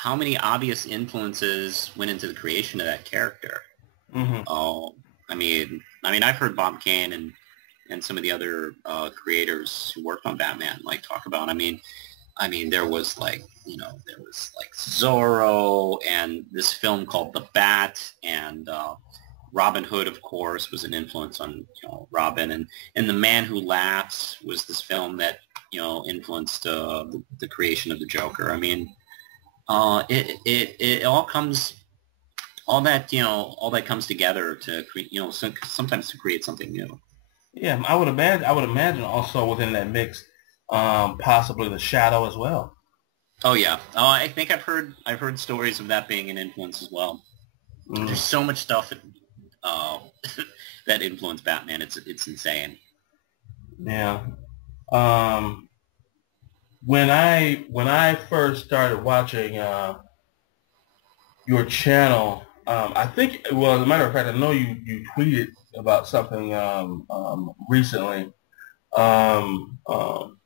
how many obvious influences went into the creation of that character. Mm-hmm. I've heard Bob Kane and some of the other creators who worked on Batman like talk about. There was like Zorro and this film called The Bat, and Robin Hood, of course, was an influence on Robin, and The Man Who Laughs was this film that influenced the creation of the Joker. It all comes, all that comes together to create, sometimes to create something new. Yeah, I would imagine also within that mix, possibly the Shadow as well. Oh yeah, I think I've heard stories of that being an influence as well. Mm. There's so much stuff uh, that influenced Batman. It's insane. Yeah. Um, when I first started watching your channel, I think, well, as a matter of fact, I know you tweeted about something recently, um, um,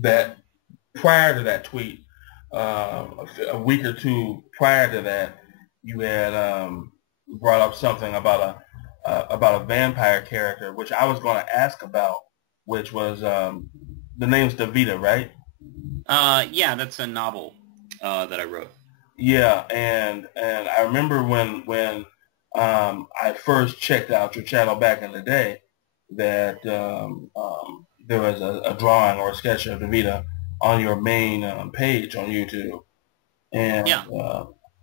that prior to that tweet, a week or two prior to that, you had brought up something about a vampire character, which I was going to ask about, which was the name's Davita, right? Yeah, that's a novel that I wrote. Yeah, and I remember when I first checked out your channel back in the day that there was a drawing or a sketch of Davita on your main page on YouTube, and Yeah.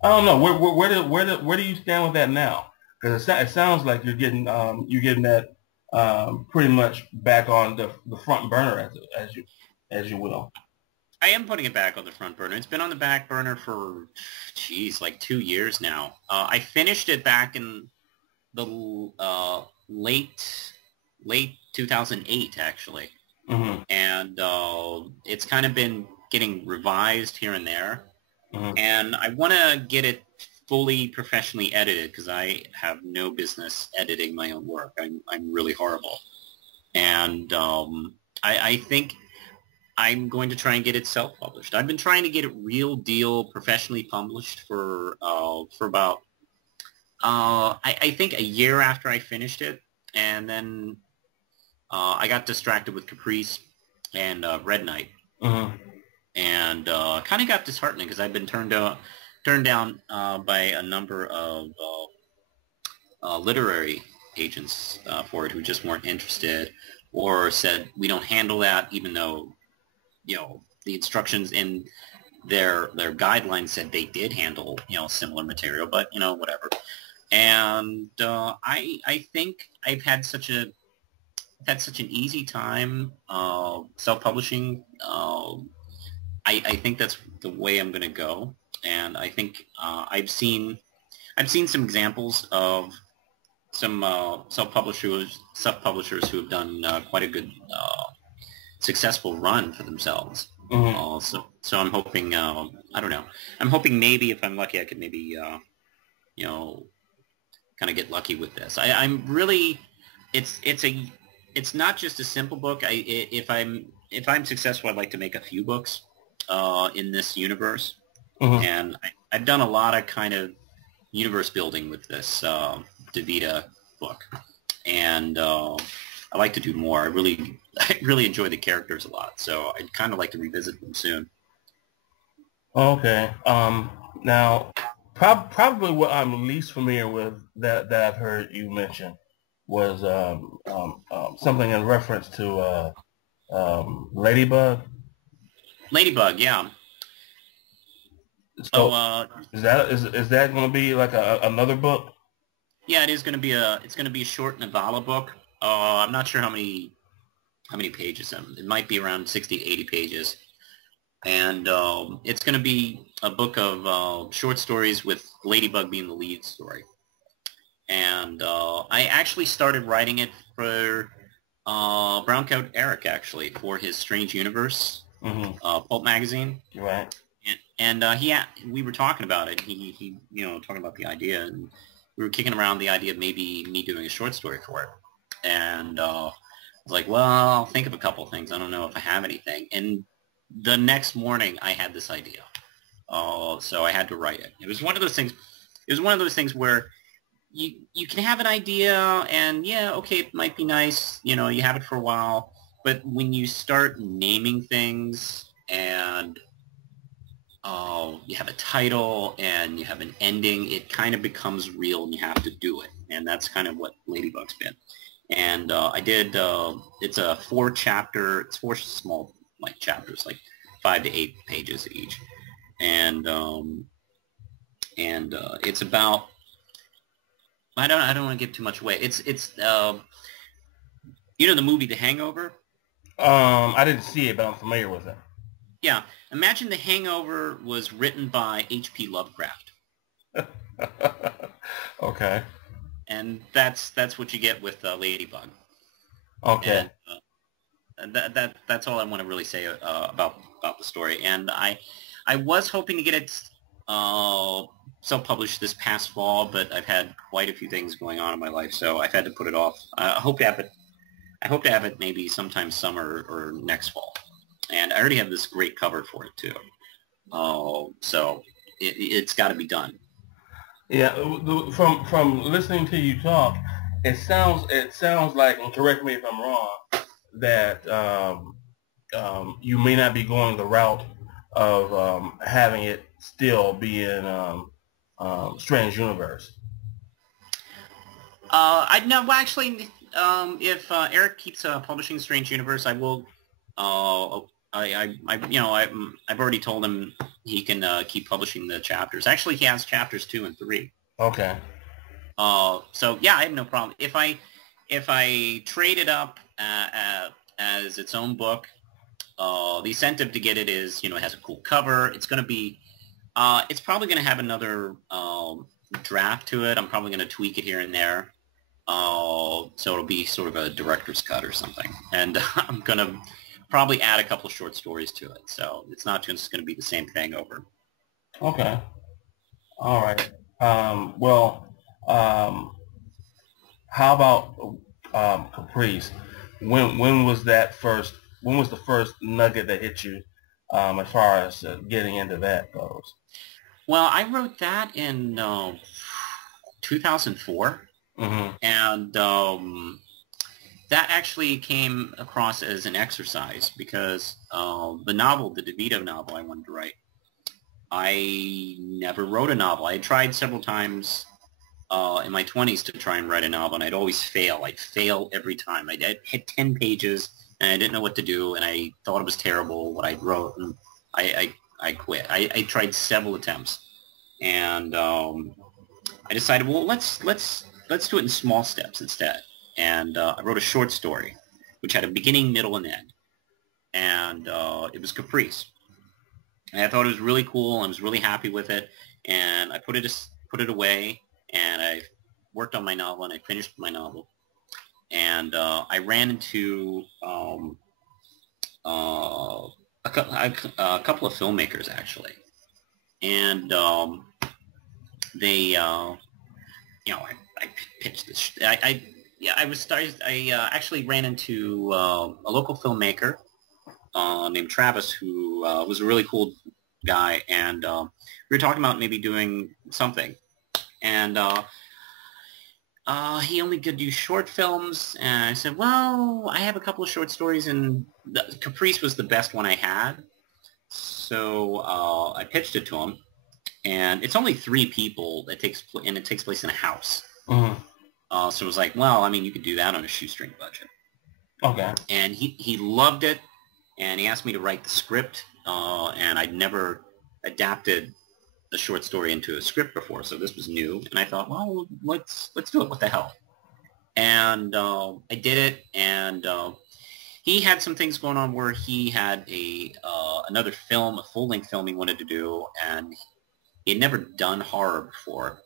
I don't know where do you stand with that now? Because it sounds like you're getting that pretty much back on the front burner as you will. I am putting it back on the front burner. It's been on the back burner for, geez, like 2 years now. I finished it back in the late 2008, actually. Mm-hmm. And it's kind of been getting revised here and there. Mm-hmm. And I want to get it fully professionally edited because I have no business editing my own work. I'm really horrible. And I think I'm going to try and get it self-published. I've been trying to get it real deal professionally published for about I think a year after I finished it, and then I got distracted with Caprice and Red Knight, Mm-hmm. and kind of got disheartening because I've been turned down by a number of literary agents for it who just weren't interested or said we don't handle that, even though the instructions in their guidelines said they did handle similar material, but whatever. And I think I've had such an easy time self-publishing. I think that's the way I'm going to go, and I think I've seen some examples of some self-publishers who have done quite a good successful run for themselves. Mm-hmm. So I'm hoping, I don't know. I'm hoping maybe if I'm lucky, I could maybe, kind of get lucky with this. I'm really, it's not just a simple book. If I'm successful, I'd like to make a few books, in this universe. Mm-hmm. And I've done a lot of kind of universe building with this, Davita book. And, I like to do more. I really enjoy the characters a lot, so I'd kind of like to revisit them soon. Okay. Now, probably what I'm least familiar with that I've heard you mention was something in reference to Ladybug. Ladybug, yeah. So So, is that going to be like another book? yeah, it's going to be a short novella book. I'm not sure how many pages. It might be around 60 to 80 pages. And it's going to be a book of short stories with Ladybug being the lead story. And I actually started writing it for Browncoat Eric, actually, for his Strange Universe Mm-hmm. pulp magazine. Right. And we were talking about it. He talking about the idea, and we were kicking around the idea of maybe me doing a short story for it. And I was like, well, I'll think of a couple of things. I don't know if I have anything. And the next morning, I had this idea. So I had to write it. It was one of those things. It was one of those things where you can have an idea and yeah, okay, it might be nice. You know, you have it for a while, but when you start naming things and you have a title and you have an ending, it kind of becomes real and you have to do it. And that's kind of what Ladybug's been. And I did, it's a it's 4 small like chapters, like 5 to 8 pages each. And it's about, I don't want to give too much away. It's you know the movie The Hangover? I didn't see it, but I'm familiar with it. Yeah. Imagine The Hangover was written by H.P. Lovecraft. Okay. And that's what you get with Ladybug. Okay. And that's all I want to really say about the story. And I was hoping to get it self-published this past fall, but I've had quite a few things going on in my life, so I've had to put it off. I hope to have it maybe sometime summer or next fall. And I already have this great cover for it too. So it's got to be done. Yeah, from listening to you talk, it sounds like, and correct me if I'm wrong, that you may not be going the route of having it still be in Strange Universe. I no, well, actually, if Eric keeps publishing Strange Universe, I will. I've already told him he can keep publishing the chapters. Actually, he has chapters 2 and 3. Okay. So yeah, I have no problem. If I trade it up as its own book, the incentive to get it is, it has a cool cover. It's going to be, it's probably going to have another draft to it. I'm probably going to tweak it here and there. So it'll be sort of a director's cut or something. And I'm going to probably add a couple of short stories to it. So it's not just going to be the same thing over. Okay. All right. How about Caprice? When was the first nugget that hit you as far as getting into that goes? Well, I wrote that in 2004. Mm-hmm. And that actually came across as an exercise because the DeVito novel I wanted to write, I never wrote a novel. I had tried several times in my 20s to try and write a novel, and I'd always fail. I'd fail every time. I'd hit 10 pages, and I didn't know what to do, and I thought it was terrible what I wrote, and I quit. I tried several attempts, and I decided, well, let's do it in small steps instead. And I wrote a short story, which had a beginning, middle, and end. And it was Caprice. And I thought it was really cool. I was really happy with it. And I put it away, and I worked on my novel, and I finished my novel. And I ran into a couple of filmmakers, actually. And they, I pitched this. I actually ran into a local filmmaker named Travis, who was a really cool guy, and we were talking about maybe doing something. And he only could do short films, and I said, well, I have a couple of short stories, and Caprice was the best one I had. So I pitched it to him, and it's only 3 people that takes place in a house. Mm-hmm. So it was like, well, I mean, you could do that on a shoestring budget. Okay. And he loved it, and he asked me to write the script, and I'd never adapted a short story into a script before, so this was new. And I thought, well, let's do it. What the hell? And I did it, and he had some things going on where he had another film, a full-length film he wanted to do, and he had never done horror before.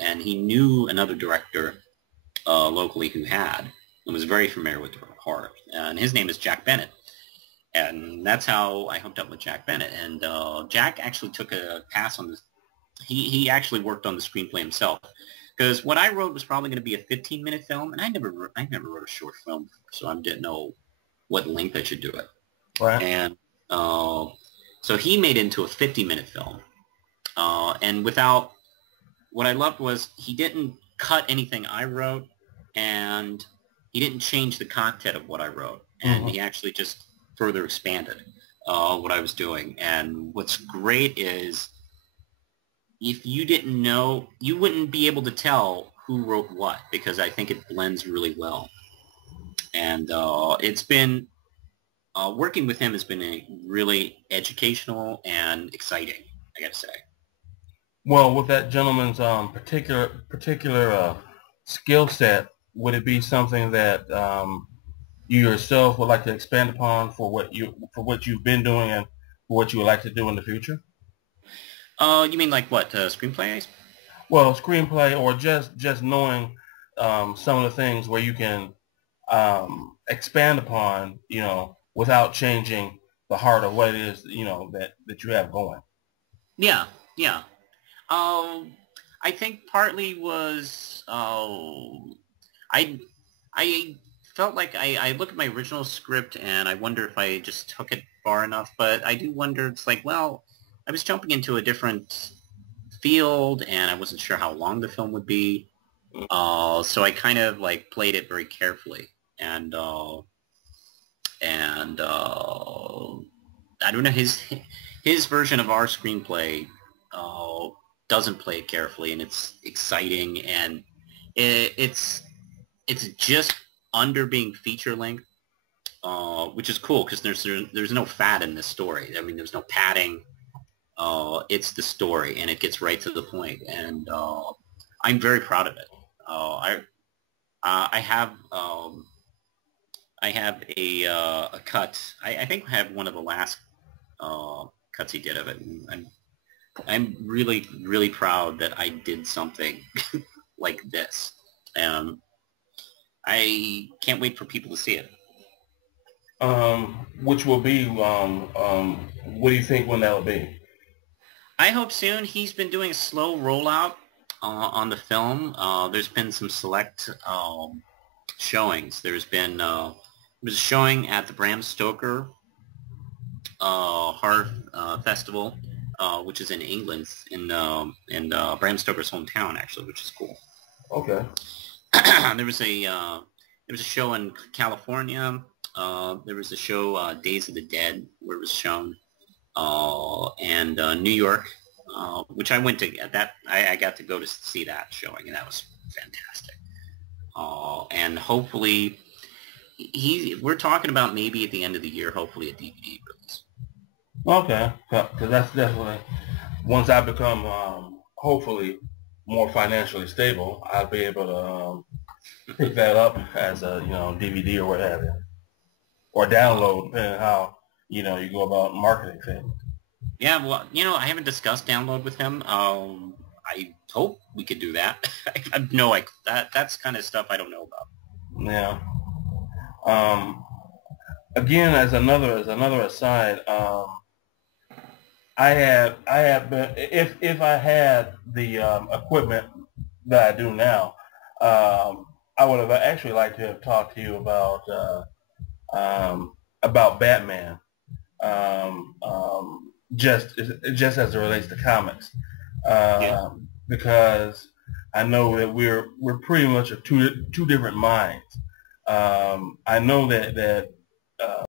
And he knew another director locally who had, and was very familiar with horror. And his name is Jack Bennett. And that's how I hooked up with Jack Bennett. And Jack actually took a pass on this. He actually worked on the screenplay himself. Because what I wrote was probably going to be a 15-minute film, and I never wrote a short film, so I didn't know what length I should do it. Right. And So he made it into a 50-minute film. And without, what I loved was he didn't cut anything I wrote, and he didn't change the content of what I wrote. And he actually just further expanded what I was doing. And what's great is if you didn't know, you wouldn't be able to tell who wrote what, because I think it blends really well. And it's been, working with him has been a really educational and exciting, I gotta say. Well, with that gentleman's particular skill set, would it be something that you yourself would like to expand upon for what you've been doing and for what you would like to do in the future? You mean like what, screenplays? Well, screenplay, or just knowing some of the things where you can expand upon, without changing the heart of what it is, that you have going. Yeah, yeah. I think partly was I I felt like I look at my original script and I wonder if I just took it far enough, but I do wonder, it's like, well, I was jumping into a different field and I wasn't sure how long the film would be. So I kind of like played it very carefully, and I don't know, his version of our screenplay doesn't play it carefully, and it's exciting, and it's just under being feature length, which is cool because there's no fat in this story. I mean, there's no padding. It's the story, and it gets right to the point, and I'm very proud of it. I have a cut. I think I have one of the last cuts he did of it. And I'm really, really proud that I did something like this. I can't wait for people to see it. Which will be, what do you think when that will be? I hope soon. He's been doing a slow rollout on the film. There's been some select showings. There was a showing at the Bram Stoker Horror Festival, which is in England, in Bram Stoker's hometown, actually, which is cool. Okay. There was a show in California. There was a show, Days of the Dead, where it was shown, and New York, which I went to. I got to go to see that showing, and that was fantastic. And hopefully, we're talking about maybe at the end of the year, hopefully a DVD release. Okay, because that's definitely, once I become hopefully more financially stable, I'll be able to pick that up as a DVD or what have you, or download, depending on how you go about marketing things. Yeah, well, I haven't discussed download with him. I hope we could do that. I know, like that's kind of stuff I don't know about. Yeah. Again, as another aside, I have been, if I had the equipment that I do now, I would have actually liked to have talked to you about Batman, just as it relates to comics, Yeah. because I know that we're pretty much of two different minds. I know that